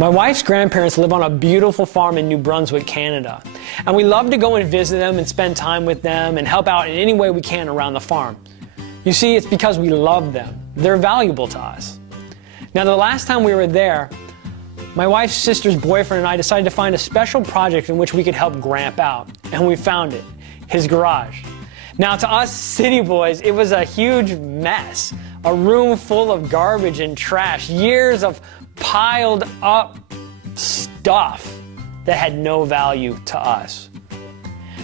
My wife's grandparents live on a beautiful farm in New Brunswick, Canada. And we love to go and visit them and spend time with them and help out in any way we can around the farm. You see, it's because we love them. They're valuable to us. Now, the last time we were there, my wife's sister's boyfriend and I decided to find a special project in which we could help Gramp out. And we found it, his garage. Now, to us city boys, it was a huge mess. A room full of garbage and trash, years of piled up stuff that had no value to us.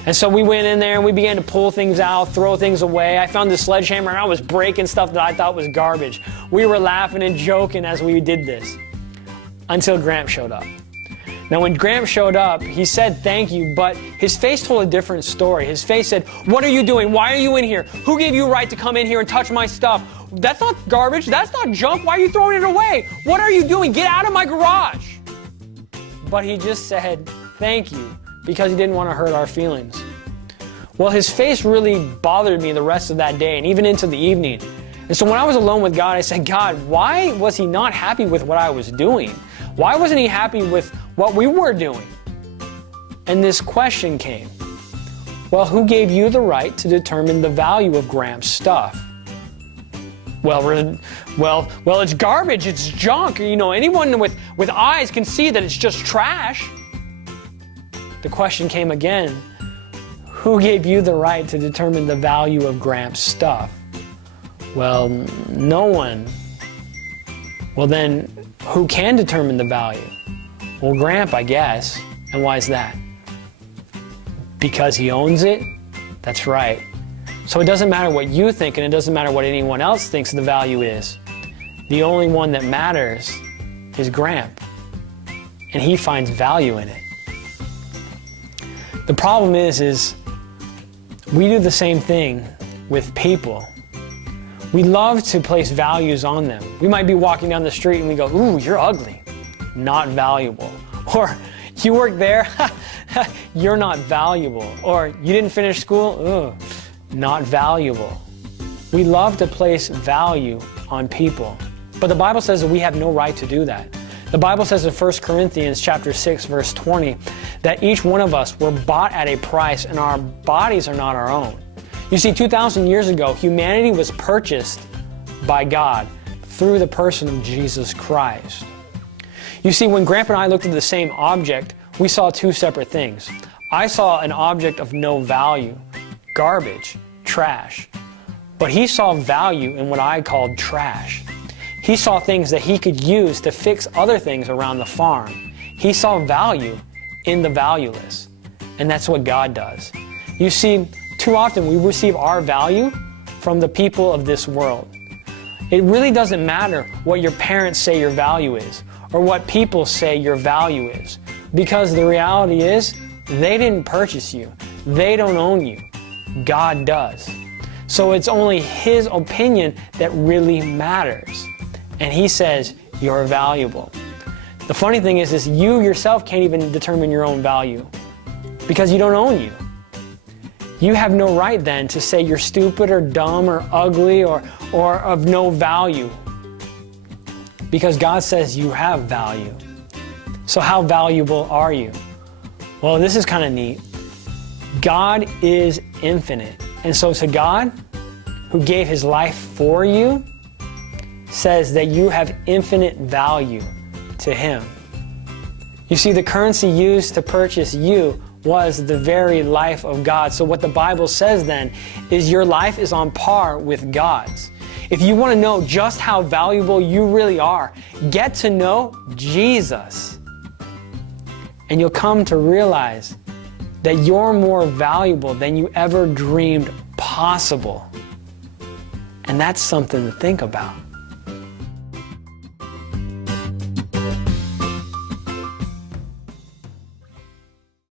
And so we went in there and we began to pull things out, throw things away. I found the sledgehammer and I was breaking stuff that I thought was garbage. We were laughing and joking as we did this until Gramp showed up. Now, when Gramp showed up, he said thank you, but his face told a different story. His face said, "What are you doing? Why are you in here? Who gave you a right to come in here and touch my stuff? That's not garbage. That's not junk. Why are you throwing it away? What are you doing? Get out of my garage." But he just said thank you because he didn't want to hurt our feelings. Well, his face really bothered me the rest of that day and even into the evening. And so when I was alone with God, I said, "God, why was he not happy with what I was doing? Why wasn't he happy with what we were doing?" And this question came. Well, who gave you the right to determine the value of Gramp's stuff? Well, it's garbage, it's junk. You know, anyone with eyes can see that it's just trash. The question came again. Who gave you the right to determine the value of Gramp's stuff? Well, no one. Well, then, who can determine the value? Well, Gramp, I guess. And why is that? Because he owns it? That's right. So it doesn't matter what you think, and it doesn't matter what anyone else thinks the value is. The only one that matters is Gramp. And he finds value in it. The problem is we do the same thing with people. We love to place values on them. We might be walking down the street and we go, "Ooh, you're ugly." Not valuable. Or, "You work there? You're not valuable." Or, "You didn't finish school? Ugh, not valuable." We love to place value on people. But the Bible says that we have no right to do that. The Bible says in 1 Corinthians chapter 6, verse 20, that each one of us were bought at a price and our bodies are not our own. You see, 2,000 years ago, humanity was purchased by God through the person of Jesus Christ. You see, when Gramp and I looked at the same object, we saw two separate things. I saw an object of no value, garbage, trash. But he saw value in what I called trash. He saw things that he could use to fix other things around the farm. He saw value in the valueless. And that's what God does. You see, too often we receive our value from the people of this world. It really doesn't matter what your parents say your value is or what people say your value is, because the reality is they didn't purchase you. They don't own you. God does. So it's only his opinion that really matters. And he says you're valuable. The funny thing is you yourself can't even determine your own value because you don't own you. You have no right then to say you're stupid or dumb or ugly or of no value, because God says you have value. So how valuable are you? Well, this is kind of neat. God is infinite. And so to God, who gave his life for you, says that you have infinite value to him. You see, the currency used to purchase you was the very life of God. So what the Bible says then is your life is on par with God's. If you want to know just how valuable you really are, get to know Jesus. And you'll come to realize that you're more valuable than you ever dreamed possible. And that's something to think about.